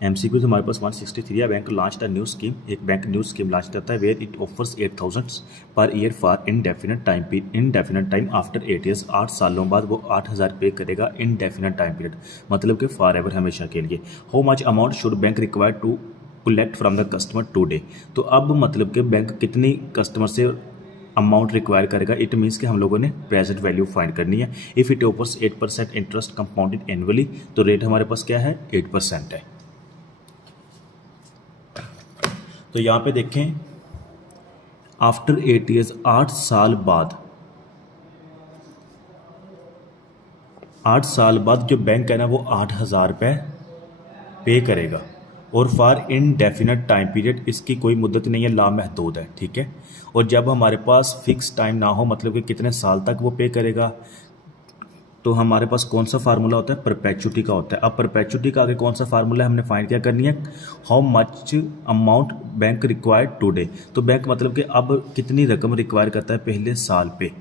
MCQ हमारे पास 163 है। Bank launch the new scheme, एक बैंक न्यू स्कीम लॉन्च करता है where it offers 8,000 per year for indefinite time after 8 years, 8 सालों बाद वो 8,000 पे करेगा इनडेफिनेट टाइम पीरियड, मतलब कि फॉर एवर, हमेशा के लिए। How much amount should bank require to collect from the customer today, तो अब मतलब कि बैंक कितनी कस्टमर से अमाउंट रिक्वायर करेगा। इट मीन्स कि हम लोगों ने प्रेजेंट वैल्यू फाइंड करनी है। If it offers 8% interest compounded annually, तो रेट हमारे पास क्या है, 8% है। तो यहाँ पे देखें, आफ्टर 8 ईयर्स, 8 साल बाद, 8 साल बाद जो बैंक है ना वो 8,000 रुपये पे करेगा, और फॉर इनडेफिनेट टाइम पीरियड, इसकी कोई मुद्दत नहीं है, लामहदूद है, ठीक है। और जब हमारे पास फिक्स टाइम ना हो, मतलब कि कितने साल तक वो पे करेगा, तो हमारे पास कौन सा फार्मूला होता है, परपेचुटी का होता है। अब परपेचुटी का आगे कौन सा फार्मूला है, हमने फाइंड क्या करनी है, how much amount bank required today, तो बैंक मतलब कि अब कितनी रकम रिक्वायर करता है पहले साल पे,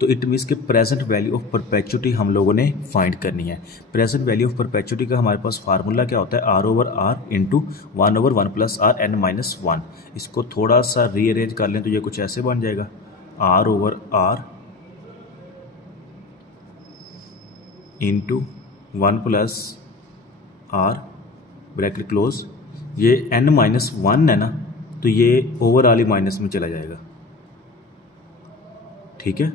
तो इट मीन्स कि प्रेजेंट वैल्यू ऑफ परपेचुटी हम लोगों ने फाइंड करनी है। प्रेजेंट वैल्यू ऑफ परपेचुटी का हमारे पास फार्मूला क्या होता है, R over R into 1/1 plus R N minus 1। इसको थोड़ा सा रीअरेंज कर लें तो ये कुछ ऐसे बन जाएगा, R over R into 1 plus R bracket close, ये n माइनस 1 है ना, तो ये ओवर वाली माइनस में चला जाएगा, ठीक है।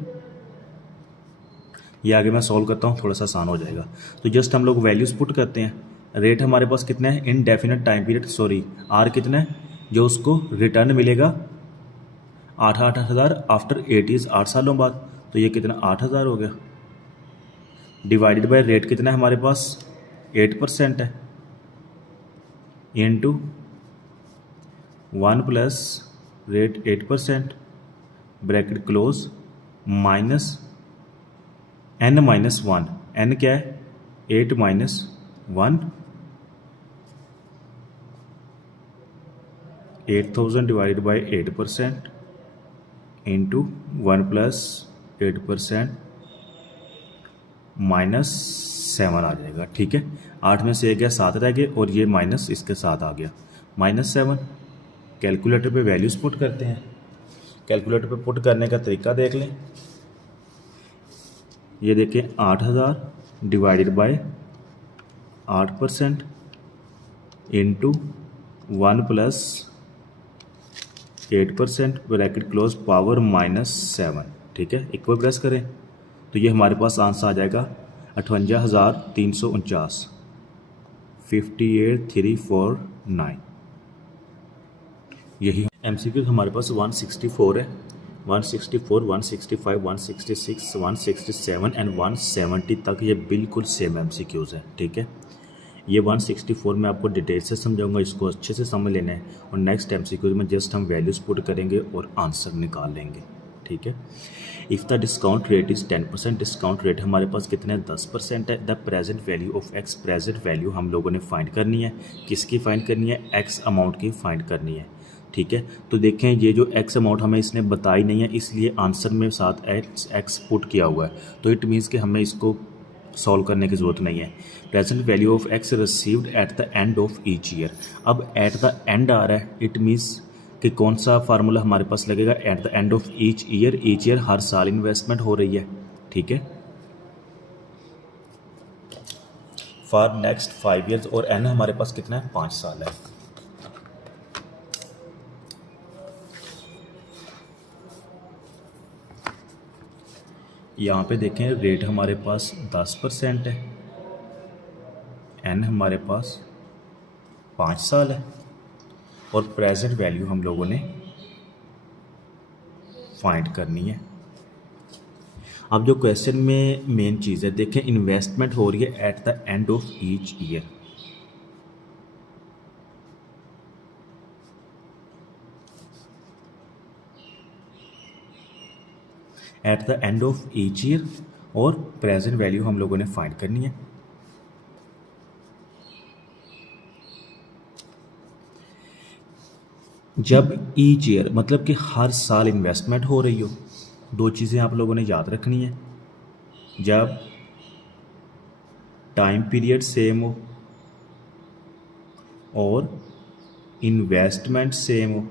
ये आगे मैं सॉल्व करता हूँ, थोड़ा सा आसान हो जाएगा। तो जस्ट हम लोग वैल्यूज पुट करते हैं। रेट हमारे पास कितना है, indefinite time period, sorry R कितना है, जो उसको रिटर्न मिलेगा 8,000 आफ्टर 8 ईयर्स, 8 सालों बाद, तो ये कितना 8,000 हो गया, डिवाइडेड बाय रेट कितना है हमारे पास, 8% है, into 1 plus rate 8% bracket close minus n minus 1, n क्या है, 8 minus 1, 8,000 divided by 8% into 1 plus 8% minus 7 आ जाएगा, ठीक है। 8 में से 1 गया, 7 रह गए, और ये माइनस इसके साथ आ गया, -7। कैलकुलेटर पे वैल्यूज पुट करते हैं। कैलकुलेटर पे पुट करने का तरीका देख लें। ये देखें, 8,000 divided by 8% into 1 plus 8% bracket close power -7, ठीक है। इक्वल प्रेस करें तो ये हमारे पास आंसर आ जाएगा 58,349, 58,349। यही एमसीक्यू हमारे पास 164 है, 164, 165, 166, 167 एंड 170 तक ये बिल्कुल सेम एमसीक्यूज़ है, ठीक है। ये 164 में आपको डिटेल से समझाऊंगा, इसको अच्छे से समझ लेना है, और नेक्स्ट एमसीक्यू में जस्ट हम वैल्यूज़ पुट करेंगे और आंसर निकाल लेंगे, ठीक है। If the discount rate is 10%, discount rate हमारे पास कितने 10% है। The present value of x, present value हम लोगों ने फाइंड करनी है, किसकी फाइंड करनी है, एक्स अमाउंट की फाइंड करनी है, ठीक है। तो देखें, ये जो एक्स अमाउंट हमें इसने बताई नहीं है, इसलिए आंसर में साथ एक्स पुट किया हुआ है, तो इट मीन्स कि हमें इसको सॉल्व करने की ज़रूरत नहीं है। Present value of X received at the end of each year, अब एट द एंड आ रहा है, इट मीन्स कि कौन सा फार्मूला हमारे पास लगेगा, at the end of each year, each year हर साल इन्वेस्टमेंट हो रही है, ठीक है, फॉर नेक्स्ट 5 ईयर्स, और एन हमारे पास कितना है, 5 साल है। यहाँ पे देखें, रेट हमारे पास 10% है, एन हमारे पास 5 साल है, और प्रेजेंट वैल्यू हम लोगों ने फाइंड करनी है। अब जो क्वेश्चन में मेन चीज़ है, देखें इन्वेस्टमेंट हो रही है eight the end of each year, eight the end of each year, और प्रेजेंट वैल्यू हम लोगों ने फाइंड करनी है। जब ईच ईयर मतलब कि हर साल इन्वेस्टमेंट हो रही हो, दो चीज़ें आप लोगों ने याद रखनी है, जब टाइम पीरियड सेम हो और इन्वेस्टमेंट सेम हो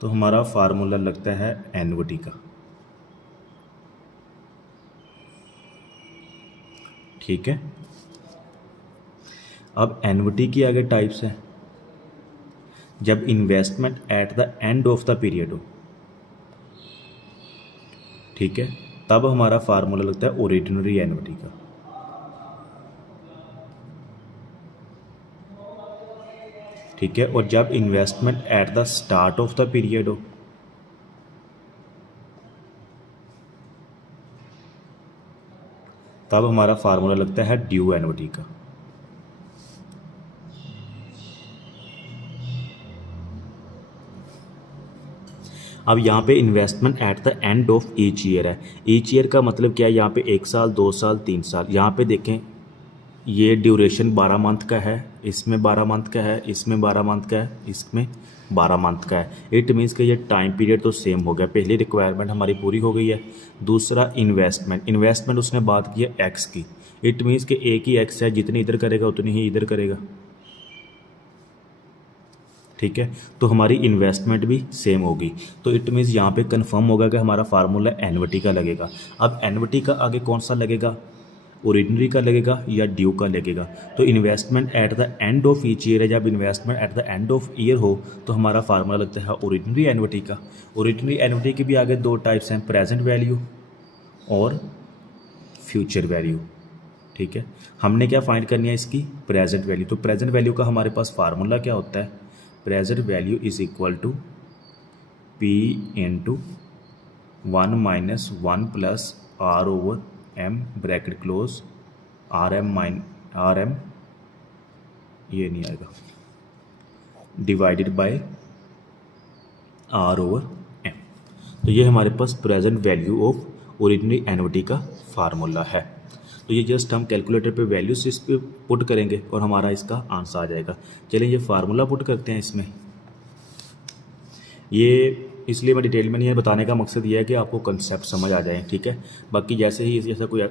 तो हमारा फार्मूला लगता है एन्युटी का। ठीक है, अब एन्युटी की आगे टाइप्स हैं। जब investment at the end of the period हो, ठीक है, तब हमारा फार्मूला लगता है ओरिजिनरी एन्युटी का। ठीक है, और जब investment at the start of the period हो, तब हमारा फार्मूला लगता है ड्यू एन्युटी का। अब यहाँ पे investment at the end of each year है। ईच ईयर का मतलब क्या है, यहाँ पे 1 साल 2 साल 3 साल। यहाँ पे देखें ये ड्यूरेशन 12 मंथ का है, इसमें 12 मंथ का है, इसमें 12 मंथ का है, इसमें 12 मंथ का है। इट मीन्स कि ये टाइम पीरियड तो सेम हो गया। पहली रिक्वायरमेंट हमारी पूरी हो गई है। दूसरा इन्वेस्टमेंट उसने बात की है एक्स की। इट मीन्स कि एक ही एक्स है, जितनी इधर करेगा उतनी ही इधर करेगा। ठीक है, तो हमारी इन्वेस्टमेंट भी सेम होगी। तो इट मीन्स यहाँ पे कंफर्म होगा कि हमारा फार्मूला एन्युटी का लगेगा। अब एन्युटी का आगे कौन सा लगेगा, ओरिजिनरी का लगेगा या ड्यू का लगेगा। तो investment at the end of each year है। जब investment at the end of year हो तो हमारा फार्मूला लगता है ओरिजिनरी एन्युटी का। ओरिजिनरी एन्युटी की भी आगे 2 टाइप्स हैं, प्रेजेंट वैल्यू और फ्यूचर वैल्यू। ठीक है, हमने क्या फाइंड करनी है इसकी, प्रेजेंट वैल्यू। तो प्रेजेंट वैल्यू का हमारे पास फार्मूला क्या होता है, present value is equal to P into 1 minus 1 plus R over M bracket close R M ये नहीं आएगा, divided by R over M. तो ये हमारे पास present value of ordinary annuity का फार्मूला है। तो ये जस्ट हम कैलकुलेटर पे वैल्यूज इस पे पुट करेंगे और हमारा इसका आंसर आ जाएगा। चलिए ये फार्मूला पुट करते हैं इसमें। ये इसलिए मैं डिटेल में नहीं है, बताने का मकसद ये है कि आपको कंसेप्ट समझ आ जाए। ठीक है, बाकी जैसे ही जैसा कोई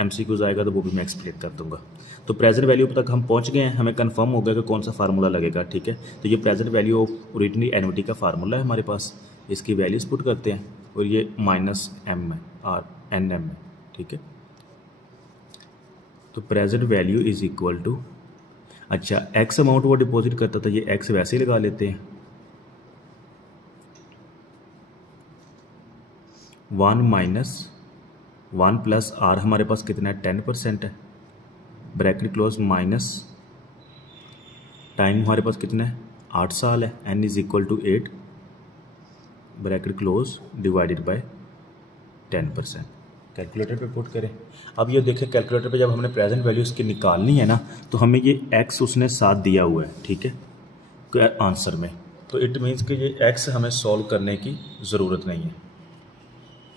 MCQs आएगा तो वो भी मैं एक्सप्लेन कर दूंगा। तो प्रेजेंट वैल्यू तक हम पहुंच गए हैं, हमें कंफर्म हो गया कि कौन सा फार्मूला लगेगा। ठीक है, तो ये present value of ordinary annuity का फार्मूला है हमारे पास। इसकी वैल्यूज पुट करते हैं और ये -m है और NM है। ठीक है, तो present value is equal to, अच्छा एक्स अमाउंट वो डिपॉजिट करता था, ये एक्स वैसे ही लगा लेते हैं, 1 माइनस 1 प्लस आर हमारे पास कितना है, 10% है, ब्रैकेट क्लोज माइनस टाइम हमारे पास कितना है, 8 साल है, n is equal to 8 bracket close divided by 10%। Calculator पे पुट करें। अब ये देखें कैलकुलेटर पे जब हमने प्रेजेंट वैल्यू इसकी निकालनी है ना, तो हमें ये x उसने साथ दिया हुआ है। ठीक है, आंसर में। तो इट मीन्स कि ये x हमें सॉल्व करने की ज़रूरत नहीं है।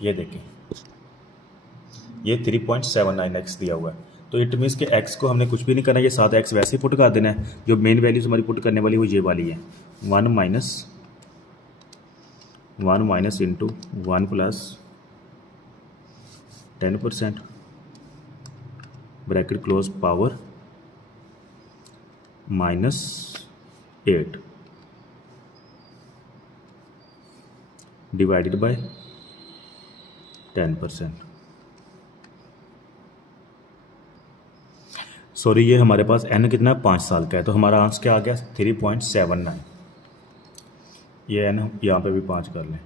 ये देखें ये 3.79x दिया हुआ है। तो इट मीन्स कि x को हमने कुछ भी नहीं करना, ये साथ x वैसे ही पुट कर देना है। जो मेन वैल्यूज हमारी पुट करने वाली वो ये वाली है, 1 minus into 1 plus 10% bracket close power -8 divided by 10%। Sorry, ये हमारे पास n कितना है, 5 साल का है। तो हमारा आंसर क्या आ गया, 3.79। ये n यहाँ पे भी 5 कर लें,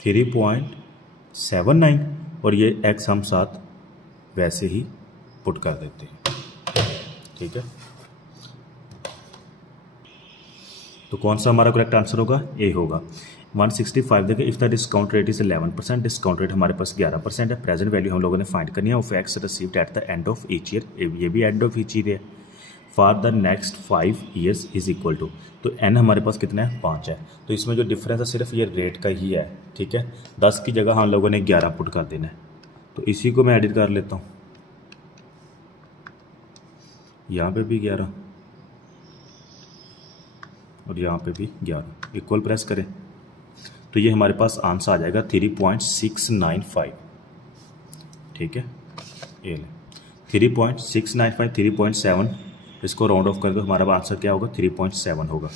3.79 और ये x हम साथ वैसे ही पुट कर देते हैं। ठीक है, तो कौन सा हमारा करेक्ट आंसर होगा, ए होगा। 165 देखिए, if the discount rate is 11%, discount rate हमारे पास 11% है। प्रेजेंट वैल्यू हम लोगों ने फाइंड करनी है of X received at the end of each year, ये भी एंड ऑफ ईच ईयर है। For the next 5 years is equal to, तो n हमारे पास कितना है, 5 है। तो इसमें जो डिफरेंस है सिर्फ ये रेट का ही है। ठीक है, 10 की जगह हम लोगों ने 11 पुट कर देना है। तो इसी को मैं एडिट कर लेता हूँ, यहाँ पे भी 11 और यहाँ पे भी 11, इक्वल प्रेस करें तो ये हमारे पास आंसर आ जाएगा 3.695। ठीक है, ये ले 3.695 3.7, इसको राउंड ऑफ करके हमारा आंसर क्या होगा 3.7 होगा।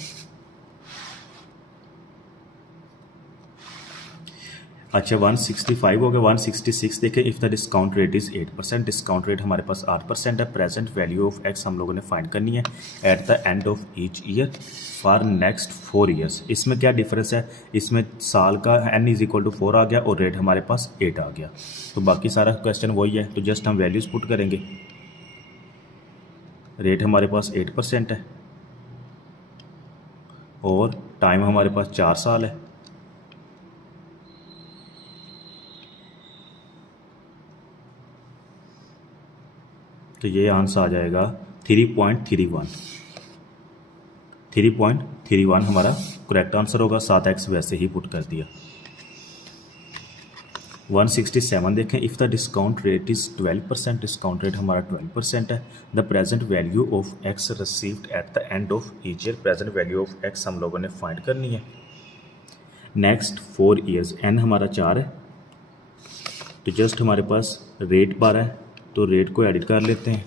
अच्छा 165 हो गया। 166 देखें, if the discount rate is 8%, discount rate हमारे पास 8% है। प्रेजेंट वैल्यू ऑफ एक्स हम लोगों ने फाइंड करनी है eight the end of each year for next 4 years. इसमें क्या डिफरेंस है, इसमें साल का n इज इक्वल टू 4 आ गया और रेट हमारे पास 8 आ गया। तो बाकी सारा क्वेश्चन वही है, तो जस्ट हम वैल्यूज़ पुट करेंगे। रेट हमारे पास 8% है और टाइम हमारे पास 4 साल है। तो ये आंसर आ जाएगा 3.31। 3.31 हमारा करेक्ट आंसर होगा। 7x वैसे ही पुट कर दिया। 167 देखें, if the discount rate is 12%, discount rate हमारा 12% है। The present value of X received at the end of each year, present value of x हम लोगों ने फाइंड करनी है नेक्स्ट 4 ईयर्स। n हमारा 4 है, तो जस्ट हमारे पास रेट 12 है, तो रेट को एडिट कर लेते हैं।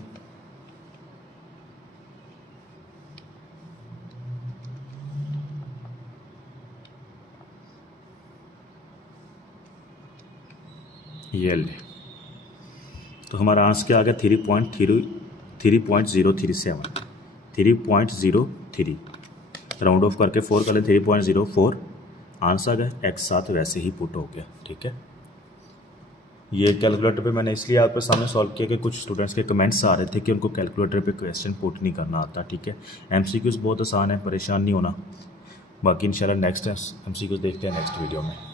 ये ले, तो हमारा आंसर क्या आ गया 3.037 राउंड ऑफ करके 4 कर ले 3.04 आंसर आ गया। x साथ वैसे ही पुट हो गया। ठीक है, ये कैलकुलेटर पे मैंने इसलिए आपके सामने सॉल्व किया कि कुछ स्टूडेंट्स के कमेंट्स आ रहे थे कि उनको कैलकुलेटर पे क्वेश्चन पुट नहीं करना आता। ठीक है, MCQs बहुत आसान है, परेशान नहीं होना। बाकी इंशाल्लाह नेक्स्ट MCQs देखते हैं नेक्स्ट वीडियो में।